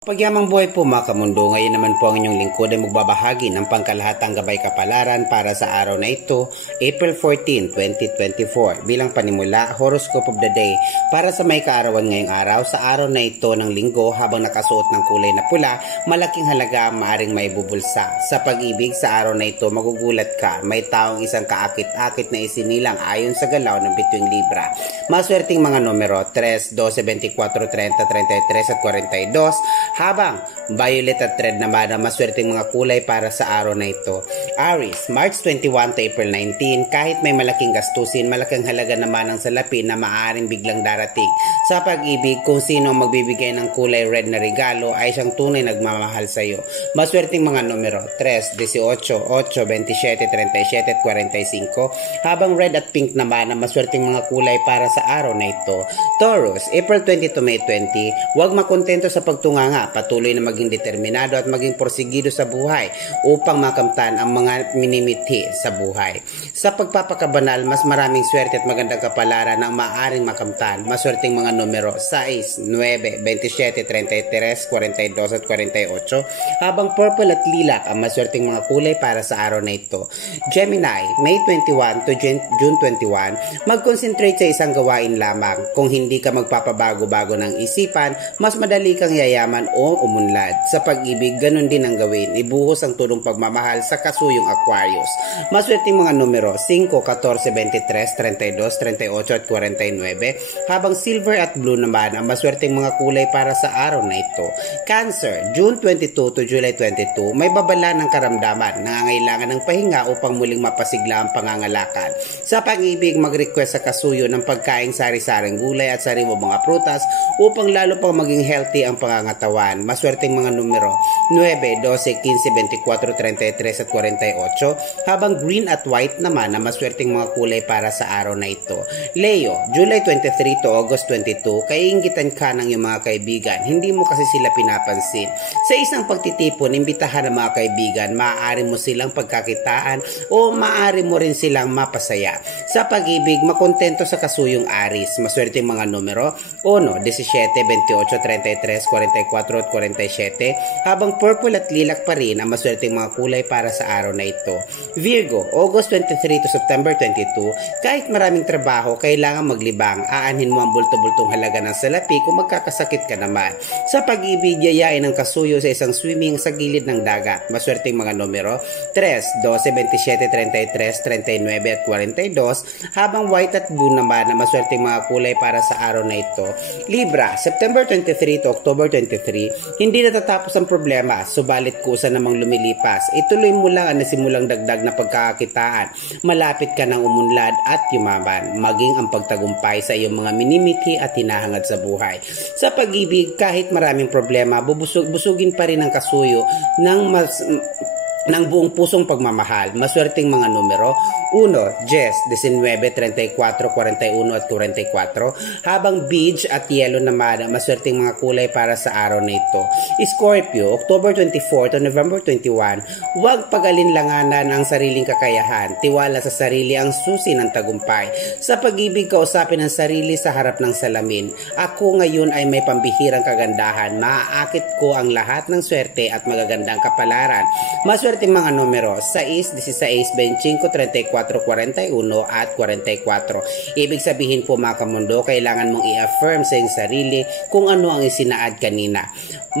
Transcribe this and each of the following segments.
Pagyamang buhay po mga kamundo, ngayon naman po ang inyong lingkod ay magbabahagi ng pangkalahatang gabay kapalaran para sa araw na ito, April 14, 2024. Bilang panimula, horoscope of the day para sa may kaarawan ngayong araw. Sa araw na ito ng linggo, habang nakasuot ng kulay na pula, malaking halaga ang maaring maibubulsa. Sa pag-ibig, sa araw na ito, magugulat ka. May taong isang kaakit-akit na isinilang ayon sa galaw ng bituing Libra. Maswerteng mga numero 3, 12, 24, 30, 33 at 42. Habang violet at red naman ang maswerteng mga kulay para sa araw na ito. Aries, March 21 to April 19, kahit may malaking gastusin, malaking halaga naman ang salapi na maaaring biglang darating. Sa pag-ibig, kung sino ang magbibigay ng kulay red na regalo ay siyang tunay nagmamahal sa iyo. Maswerteng mga numero 3, 18, 8, 27, 37 at 45. Habang red at pink naman ang maswerteng mga kulay para sa araw na ito. Taurus, April 20 to May 20, huwag makontento sa pagtunganga. Patuloy na maging determinado at maging porsigido sa buhay upang makamtan ang mga minimithi sa buhay. Sa pagpapakabanal, mas maraming swerte at magandang kapalaran ang maaaring makamtan. Maswerteng mga numero 6, 9, 27, 33, 42 at 48. Habang purple at lilac ang maswerteng mga kulay para sa araw na ito. Gemini, May 21 to June 21, mag-concentrate sa isang gawain lamang. Kung hindi ka magpapabago-bago ng isipan, mas madali kang yayaman o umunlad. Sa pag-ibig, ganun din ang gawin. Ibuhos ang tulong pagmamahal sa kasuyong Aquarius. Maswerteng mga numero 5, 14, 23, 32, 38 at 49. Habang silver at blue naman ang maswerteng mga kulay para sa araw na ito. Cancer, June 22 to July 22, may babala ng karamdaman. Nangangailangan ng pahinga upang muling mapasigla ang pangangalakal. Sa pag-ibig, mag-request sa kasuyo ng pagkaing sari-saring gulay at sariwang mga prutas upang lalo pang maging healthy ang pangangatawan. Maswerteng mga numero 9, 12, 15, 24, 33 at 48. Habang green at white naman ang maswerteng mga kulay para sa araw na ito. Leo, July 23 to August 22, kaiinggitan ka ng iyong mga kaibigan. Hindi mo kasi sila pinapansin. Sa isang pagtitipon, imbitahan ng mga kaibigan, maaari mo silang pagkakitaan o maaari mo rin silang mapasaya. Sa pag-ibig, makontento sa kasuyong Aries. Maswerteng mga numero 1, 17, 28, 33, 44 at 47, habang purple at lilac pa rin ang maswerteng mga kulay para sa araw na ito. Virgo, August 23 to September 22, kahit maraming trabaho, kailangan maglibang. Aanhin mo ang bulto-bultong halaga ng salapi kung magkakasakit ka naman. Sa pag-ibig, yayain ang kasuyo sa isang swimming sa gilid ng dagat. Maswerteng mga numero 3, 12, 27, 33, 39 at 42, habang white at blue naman ang maswerteng mga kulay para sa araw na ito. Libra, September 23 to October 23, hindi natatapos ang problema, subalit kusa namang lumilipas. Ituloy mo lang ang nasimulang dagdag na pagkakakitaan. Malapit ka ng umunlad at yumaman. Maging ang pagtagumpay sa iyong mga minimithi at hinahangad sa buhay. Sa pag-ibig, kahit maraming problema, busugin pa rin ang kasuyo ng buong pusong pagmamahal. Maswerteng mga numero 1, 10, 19, 34, 41 at 44. Habang beige at yellow naman ang maswerteng mga kulay para sa araw na ito. Scorpio, October 24 to November 21, huwag pag-alinlanganan ang sariling kakayahan. Tiwala sa sarili ang susi ng tagumpay. Sa pag-ibig, kausapin ang sarili sa harap ng salamin. Ako ngayon ay may pambihirang kagandahan. Maaakit ko ang lahat ng swerte at magagandang kapalaran. Maswerteng mga numero 6, 16, 25, 34, 41 at 44. Ibig sabihin po mga kamundo, kailangan mong i-affirm sa iyong sarili kung ano ang isinaad kanina.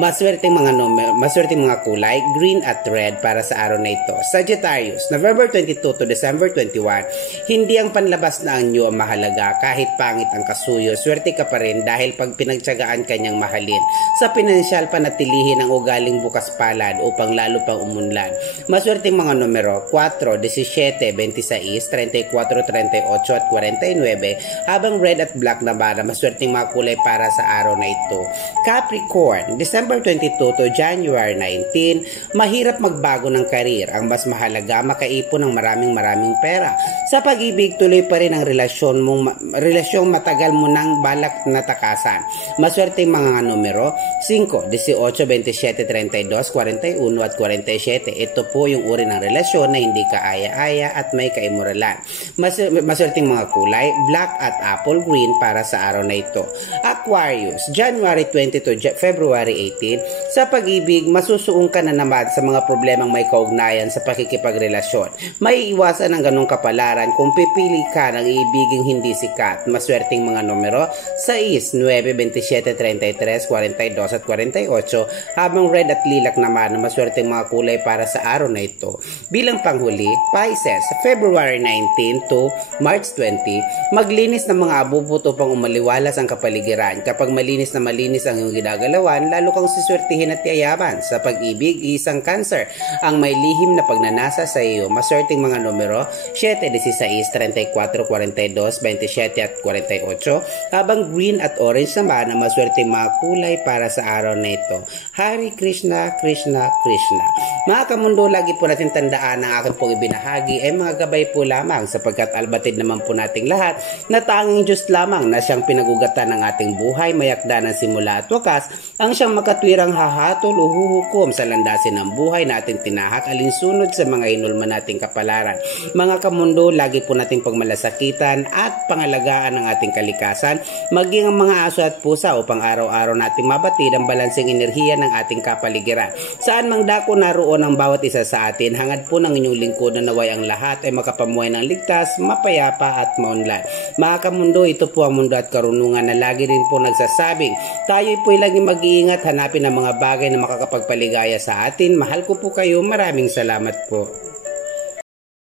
Maswerteng mga numero, maswerteng mga kulay, green at red para sa araw na ito. Sagittarius, November 22 to December 21, hindi ang panlabas na anyo ang mahalaga. Kahit pangit ang kasuyo, swerte ka pa rin dahil pag pinagtiyagaan kanyang mahalin. Sa pinansyal, panatilihin ang ugaling bukas palad upang lalo pang umunlad. Maswerteng mga numero 4, 17, 26, 34, 38 at 49, habang red at black naman ang maswerteng mga kulay para sa araw na ito. Capricorn, December 22 to January 19, mahirap magbago ng karir. Ang mas mahalaga, makaipon ng maraming pera. Sa pag-ibig, tuloy pa rin ang relasyong matagal mo nang balak na takasan. Maswerte mga numero 5, 18, 27, 32, 41 at 47. Ito po yung uri ng relasyon na hindi kaaya-aya at may kaimoralan. Maswerteng mga kulay, black at apple green para sa araw na ito. Aquarius, January 22, February 18. Sa pag-ibig, masusuong ka na naman sa mga problemang may kaugnayan sa pakikipagrelasyon. May iwasan ang ganong kapalaran kung pipili ka ng iibiging hindi sikat. Maswerteng mga numero 6, 9, 27, 33, 42 at 48, habang red at lilac naman ang maswerteng mga kulay para sa araw na ito. Bilang panghuli, Pisces, February 19 to March 20, maglinis ng mga abubot upang umaliwalas ang kapaligiran. Kapag malinis na malinis ang iyong ginagalawan, lalo kang siswertihin at yayaman. Sa pag-ibig, isang Cancer ang may lihim na pagnanasa sa iyo. Maswerteng mga numero 7, 16, 34, 42, 27 at 48, habang green at orange naman ang maswerteng mga kulay para sa araw na ito. Hari Krishna, Krishna, Krishna. Mga kamundo, lagi po natin tandaan na aking pong ibinahagi ay mga gabay po lamang, sapagkat albatid naman po nating lahat na tanging Diyos lamang na siyang pinagugatan ng ating buhay, mayakda ng simula at wakas, ang siyang makatwirang hahatol o huhukom sa landasin ng buhay natin tinahak alinsunod sa mga hinulma nating kapalaran. Mga kamundo, lagi po nating pagmalasakitan at pangalagaan ang ating kalikasan, maging ang mga aso at pusa upang araw-araw nating mabatid ang balanseng enerhiya ng ating kapaligiran. Saan mang dako naroon ang bawat isa sa atin, hangad po ng inyong lingkod na naway ang lahat ay makapamuhay ng ligtas, mapayapa at maunlad. Mga kamundo, ito po ang mundo at karunungan na lagi rin po nagsasabing tayo po ay laging mag-iingat, hanapin ang mga bagay na makakapagpaligaya sa atin. Mahal ko po kayo. Maraming salamat po.